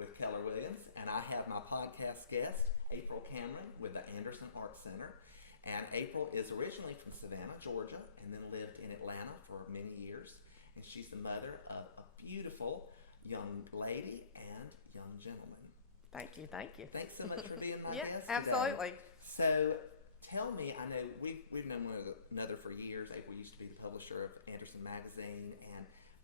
with Keller Williams, and I have my podcast guest, April Cameron, with the Anderson Art Center. And April is originally from Savannah, Georgia, and then lived in Atlanta for many years. And she's the mother of a beautiful young lady and young gentleman. Thank you. Thanks so much for being my Yeah, guest absolutely. today. So tell me, I know we've known one another for years. April used to be the publisher of Anderson Magazine,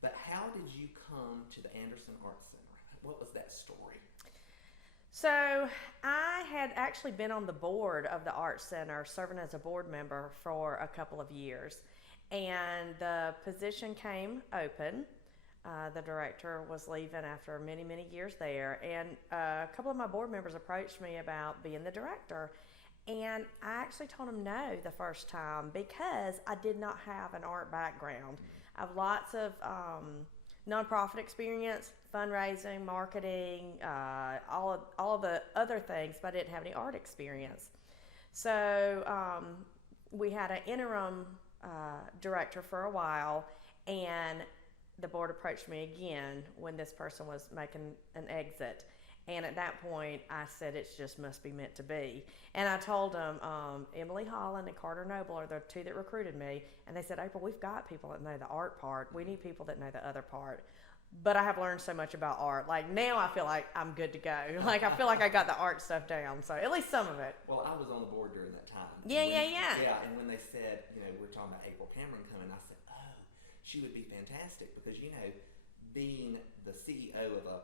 but how did you come to the Anderson Art Center? What was that story? So I had actually been on the board of the Art Center, serving as a board member for a couple of years, and the position came open. The director was leaving after many, many years there, and a couple of my board members approached me about being the director, and I actually told them no the first time because I did not have an art background. I have lots of nonprofit experience, fundraising, marketing, all of the other things, but I didn't have any art experience. So we had an interim director for a while, and the board approached me again when this person was making an exit. And at that point, I said, it just must be meant to be. And I told them, Emily Holland and Carter Noble are the two that recruited me. And they said, April, we've got people that know the art part. We need people that know the other part. But I have learned so much about art. Like, now I feel like I'm good to go. Like, I feel like I got the art stuff down. So at least some of it. Well, I was on the board during that time. Yeah. Yeah, and when they said, we're talking about April Cameron coming, I said, oh, she would be fantastic because, being the CEO of a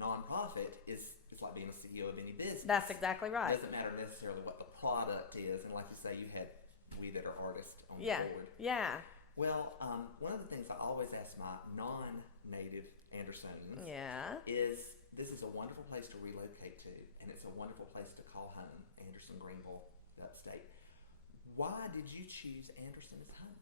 nonprofit is like being a CEO of any business. That's exactly right. It doesn't matter necessarily what the product is, and like you say, we that are artists on the board. Yeah. Well, one of the things I always ask my non-native Andersonians is, this is a wonderful place to relocate to, and it's a wonderful place to call home, Anderson, Greenville, the Upstate. Why did you choose Anderson as home?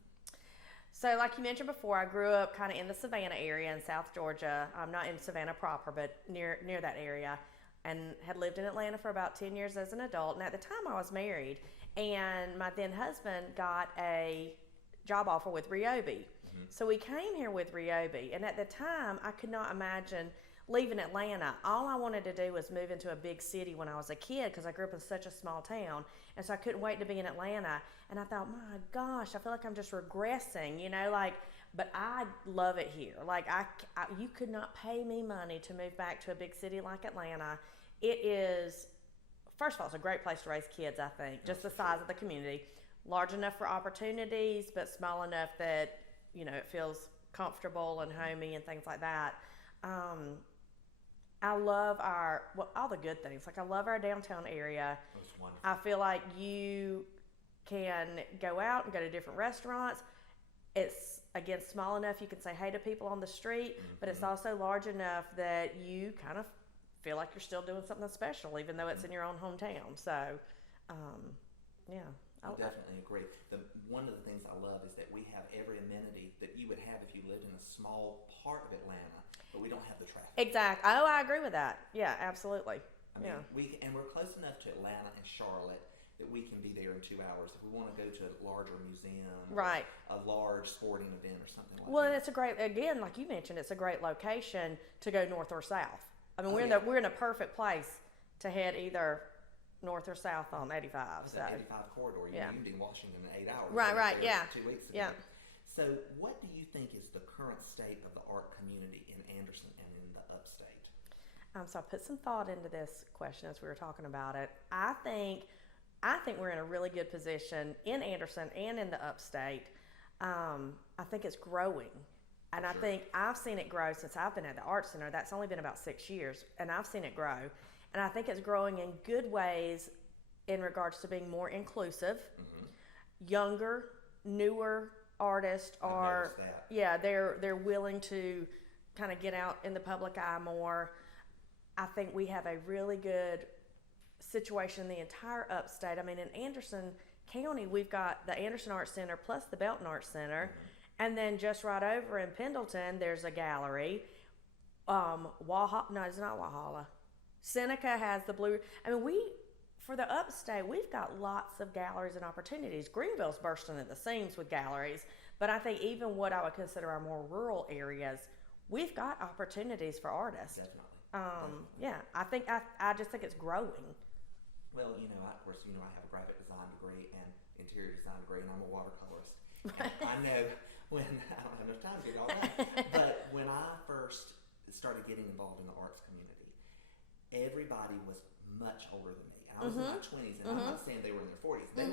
So like you mentioned before, I grew up kind of in the Savannah area in South Georgia. I'm not in Savannah proper, but near that area, and had lived in Atlanta for about 10 years as an adult. And at the time I was married, and my then husband got a job offer with Ryobi. Mm-hmm. So we came here with Ryobi, and at the time I could not imagine leaving Atlanta. All I wanted to do was move into a big city when I was a kid because I grew up in such a small town, and so I couldn't wait to be in Atlanta. And I thought, my gosh, I feel like I'm just regressing, but I love it here. Like, you could not pay me money to move back to a big city like Atlanta. It is, first of all, it's a great place to raise kids, I think, just the size of the community. Large enough for opportunities, but small enough that, it feels comfortable and homey and things like that. I love all the good things. Like, I love our downtown area. That's wonderful. I feel like you can go out and go to different restaurants. It's, again, small enough you can say hey to people on the street, but it's also large enough that you kind of feel like you're still doing something special, even though it's in your own hometown. So, I definitely agree. One of the things I love is that we have every amenity that you would have if you lived in a small part of Atlanta, but we don't have the traffic. Exactly. Oh, I agree with that. Yeah, absolutely. We're close enough to Atlanta and Charlotte that we can be there in 2 hours. If we want to go to a larger museum, right, a large sporting event or something like that. Well, it's a great, again, like you mentioned, it's a great location to go north or south. I mean, we're in a perfect place to head either north or south on 85. So 85 corridor. You can be in Washington in 8 hours. Right, yeah. 2 weeks ago. Yeah. So what do you think is the current state of the art community in Anderson and in the Upstate? So I put some thought into this question as we were talking about it. I think we're in a really good position in Anderson and in the Upstate. I think it's growing. And I think I've seen it grow since I've been at the Art Center. That's only been about 6 years, and I've seen it grow. And I think it's growing in good ways in regards to being more inclusive. Mm-hmm. Younger, newer artists are, they're willing to kind of get out in the public eye more. I think we have a really good situation in the entire Upstate. I mean, in Anderson County, we've got the Anderson Art Center plus the Belton Art Center. Mm-hmm. And then just right over in Pendleton, there's a gallery. No, it's not Walhalla. Seneca has the Blue. I mean, for the Upstate, we've got lots of galleries and opportunities. Greenville's bursting at the seams with galleries. But I think even what I would consider our more rural areas, we've got opportunities for artists. Definitely. Yeah, I just think it's growing. Well, of course, I have a graphic design degree and interior design degree, and I'm a watercolorist. And I know I don't have enough time to get all that, but when I first started getting involved in the arts community, everybody was much older than me. And I was in my 20s, and I'm not saying they were in their 40s. They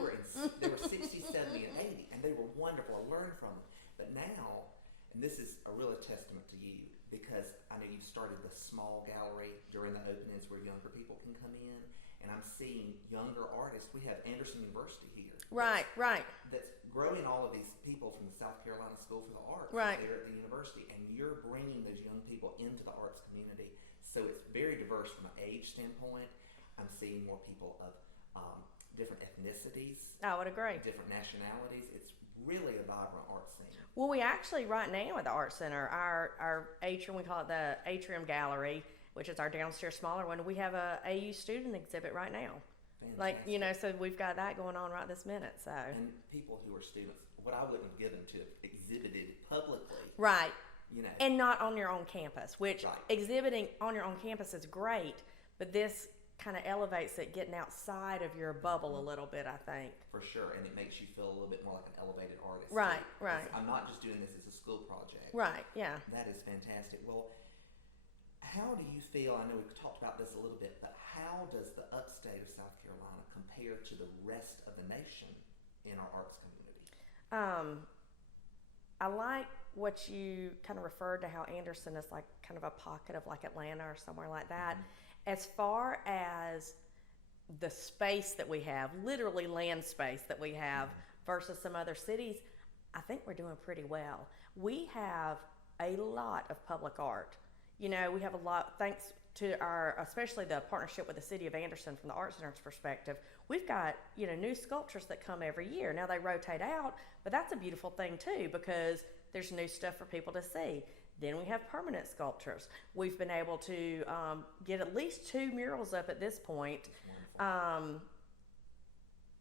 were 60, 70, and 80, and they were wonderful. I learned from them. But now, and this is a real testament to you, because I know you started the small gallery during the openings where younger people can come in, and I'm seeing younger artists. We have Anderson University here. Right. That's growing all of these people from the South Carolina School for the Arts there at the university, and you're bringing those young people into the arts community. So it's very diverse from an age standpoint. I'm seeing more people of different ethnicities. I would agree. Different nationalities. It's really a vibrant art scene. Well, we actually right now at the Art Center, our atrium, we call it the Atrium Gallery, which is our downstairs smaller one. We have a AU student exhibit right now. Fantastic. So we've got that going on right this minute. So and people who are students, what I wouldn't have given to have exhibited publicly. Right. And not on your own campus, which exhibiting on your own campus is great, but this kind of elevates it, getting outside of your bubble a little bit, I think. For sure, and it makes you feel a little bit more like an elevated artist. Right. I'm not just doing this as a school project. Right, yeah. That is fantastic. Well, how do you feel, I know we've talked about this a little bit, but how does the upstate of South Carolina compare to the rest of the nation in our arts community? I like what you kind of referred to, how Anderson is like kind of a pocket of like Atlanta or somewhere like that. As far as the space that we have, literally land space that we have versus some other cities, I think we're doing pretty well. We have a lot of public art. We have a lot, thanks to especially the partnership with the city of Anderson from the Art Center's perspective. We've got, new sculptures that come every year. Now they rotate out, but that's a beautiful thing too, because there's new stuff for people to see. Then we have permanent sculptures. We've been able to get at least 2 murals up at this point.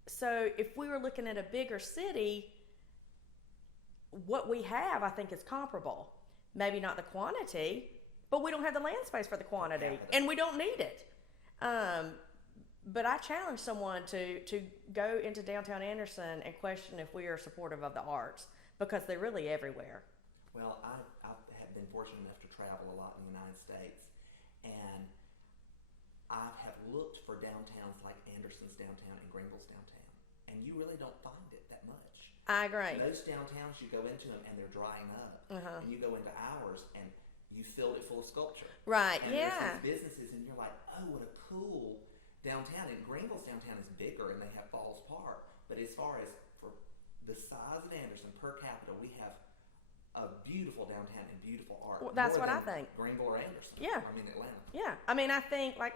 So if we were looking at a bigger city, what we have, I think, is comparable. Maybe not the quantity, but we don't have the land space for the quantity, and we don't need it. But I challenge someone to go into downtown Anderson and question if we are supportive of the arts, because they're really everywhere. Well, I have been fortunate enough to travel a lot in the United States, and I have looked for downtowns like Anderson's downtown and Greenville's downtown, and you really don't find it that much. I agree. Most downtowns, you go into them and they're drying up, and you go into ours and you filled it full of sculpture. Right, and yeah. There's these businesses, and you're like, oh, what a cool downtown. And Greenville's downtown is bigger, and they have Falls Park, but as far as for the size of Anderson per capita, we have a beautiful downtown and beautiful art. Well, that's what I think. Greenville or Anderson. Yeah. Atlanta. Yeah. I think like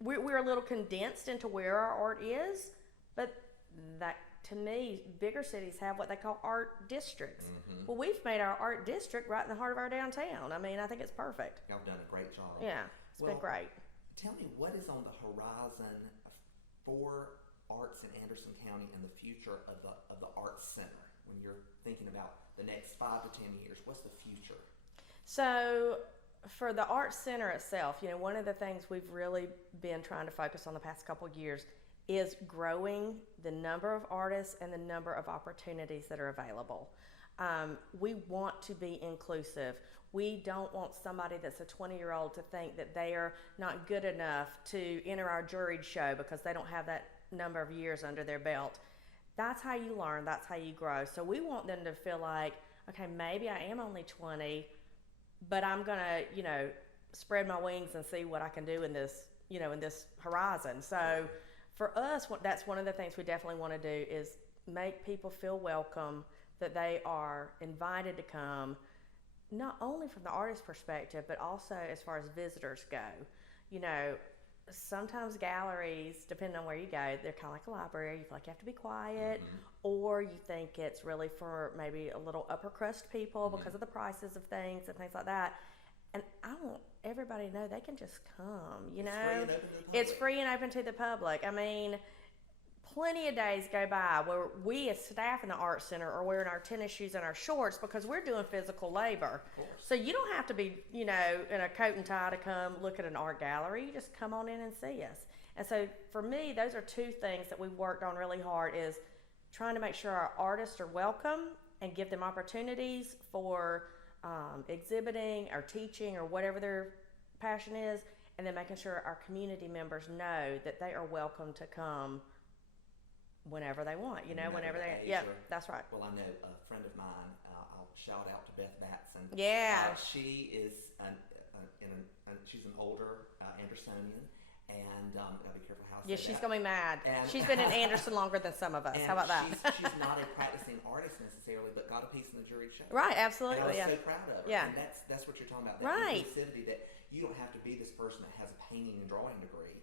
we're a little condensed into where our art is, but that, to me, bigger cities have what they call art districts. Well, we've made our art district right in the heart of our downtown. I think it's perfect. Y'all have done a great job. Yeah, it's been great. Tell me, what is on the horizon for arts in Anderson County and the future of the Arts Center? When you're thinking about the next 5 to 10 years, what's the future? So for the Arts Center itself, one of the things we've really been trying to focus on the past couple of years is growing the number of artists and the number of opportunities that are available. We want to be inclusive. We don't want somebody that's a 20-year-old to think that they are not good enough to enter our juried show because they don't have that number of years under their belt. That's how you learn. That's how you grow. So we want them to feel like, okay, maybe I am only 20, but I'm going to, spread my wings and see what I can do in this, in this horizon. So for us, that's one of the things we definitely want to do is make people feel welcome, that they are invited to come, not only from the artist perspective, but also as far as visitors go. Sometimes galleries, depending on where you go, they're kind of like a library. You feel like you have to be quiet, or you think it's really for maybe a little upper crust people because of the prices of things and things like that. And I want everybody to know they can just come, It's free and open to the public. It's free and open to the public. plenty of days go by where we as staff in the art center are wearing our tennis shoes and our shorts because we're doing physical labor. So you don't have to be, in a coat and tie to come look at an art gallery. You just come on in and see us. And so for me, those are two things that we've worked on really hard, is trying to make sure our artists are welcome and give them opportunities for exhibiting or teaching or whatever their passion is, and then making sure our community members know that they are welcome to come whenever they want, whenever they, yeah, that's right. Well, I know a friend of mine, I'll shout out to Beth Batson. Yeah. She is she's an older Andersonian, and gotta be careful how I say yeah, she's that. gonna be mad. And she's been in Anderson longer than some of us. How about that? She's not a practicing artist necessarily, but got a piece in the jury show. Right, absolutely. And I was yeah. so proud of her. Yeah. And that's what you're talking about. That Right. inclusivity, that you don't have to be this person that has a painting and drawing degree,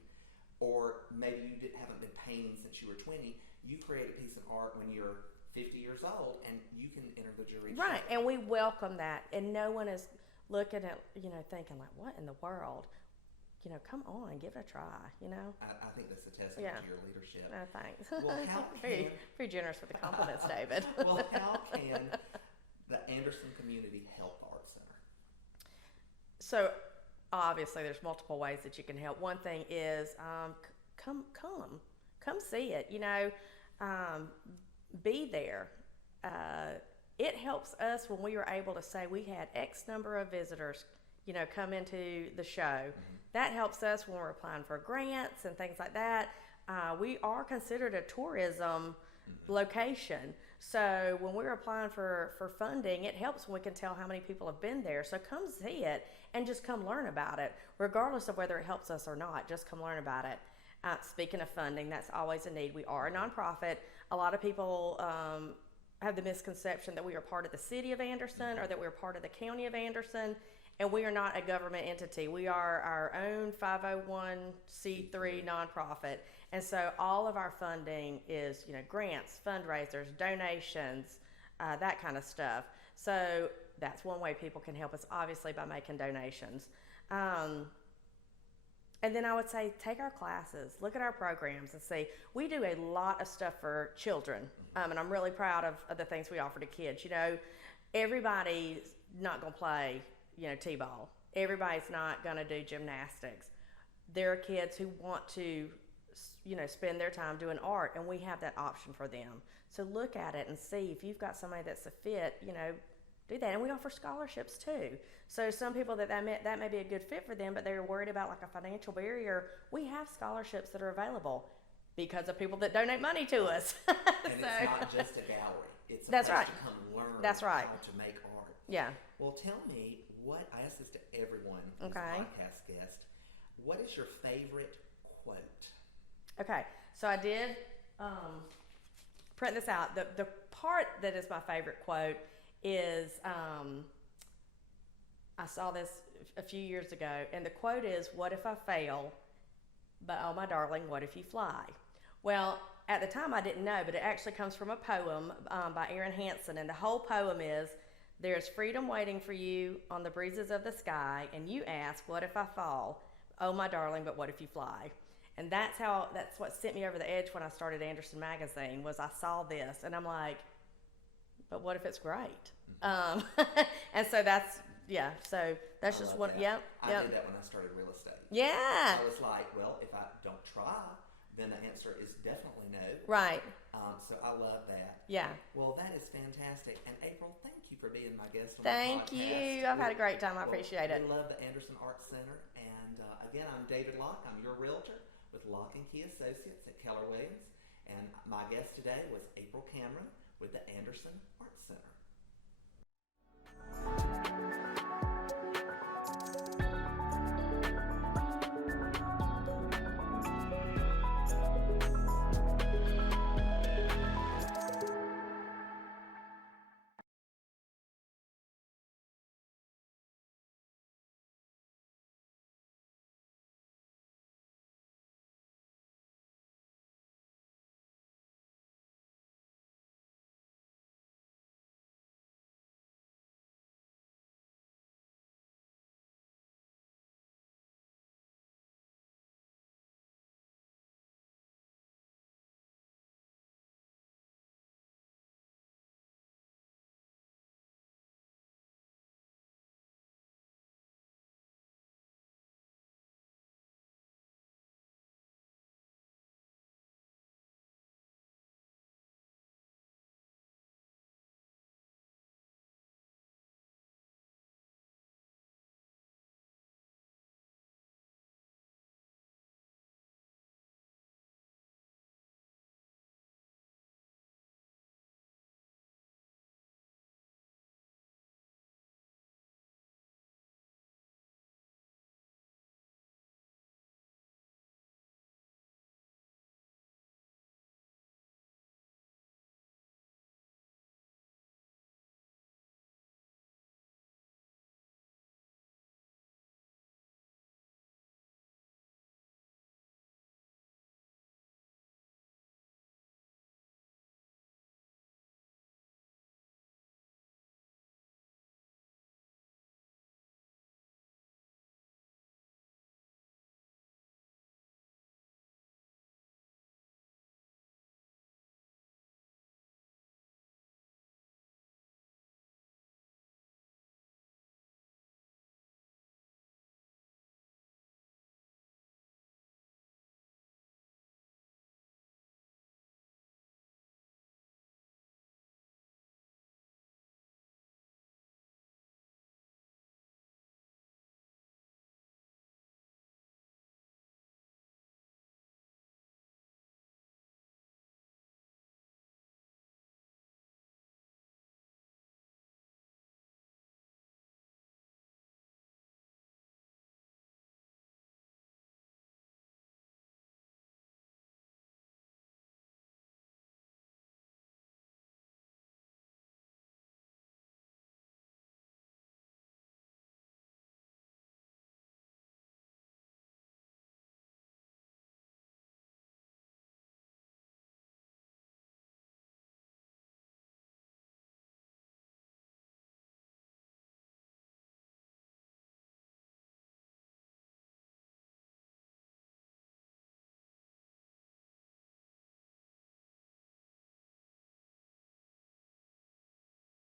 or maybe you haven't been painting since you were 20. You create a piece of art when you're 50 years old, and you can enter the jury show. Right, and we welcome that, and no one is looking at, thinking like, what in the world? Come on, give it a try, I think that's a testament to your leadership. No, thanks. Well, how very generous with the compliments, David. Well, how can the Anderson community help the Art Center? So, obviously, there's multiple ways that you can help. One thing is, come see it. Be there. It helps us when we were able to say we had X number of visitors, come into the show. Mm-hmm. That helps us when we're applying for grants and things like that. We are considered a tourism location. So when we're applying for funding, it helps when we can tell how many people have been there. So come see it and just come learn about it, regardless of whether it helps us or not. Just come learn about it. Speaking of funding, that's always a need. We are a nonprofit. A lot of people have the misconception that we are part of the city of Anderson or that we're part of the county of Anderson. And we are not a government entity. We are our own 501c3 nonprofit. And so all of our funding is, grants, fundraisers, donations, that kind of stuff. So that's one way people can help us, obviously, by making donations. And then I would say take our classes, look at our programs and see. We do a lot of stuff for children. And I'm really proud of the things we offer to kids. Everybody's not going to play t-ball. Everybody's not going to do gymnastics. There are kids who want to, spend their time doing art, and we have that option for them. So look at it and see if you've got somebody that's a fit, do that. And we offer scholarships too. So some people that may be a good fit for them, but they're worried about like a financial barrier. We have scholarships that are available because of people that donate money to us. And it's not just a gallery. It's a place to come learn how to make art. Yeah. Well, tell me, I ask this to everyone who's a podcast guest, what is your favorite quote? Okay, so I did print this out. The part that is my favorite quote is, I saw this a few years ago, and the quote is, "What if I fail? But oh my darling, what if you fly?" Well, at the time I didn't know, but it actually comes from a poem by Aaron Hansen, and the whole poem is, "There's freedom waiting for you on the breezes of the sky, and you ask, what if I fall? Oh my darling, but what if you fly?" And that's what sent me over the edge when I started Anderson Magazine, was I saw this, and I'm like, but what if it's great? And so that's just one. Yep. I did that when I started real estate. Yeah. I was like, well, if I don't try, then the answer is definitely no. Right. So I love that. Yeah. Well, that is fantastic. And April, thank you for being my guest on Thank the podcast. you. I've had a great time. I appreciate it. We love the Anderson Art Center. And again, I'm David Locke. I'm your realtor with Locke and Key Associates at Keller Williams. And my guest today was April Cameron with the Anderson Art Center.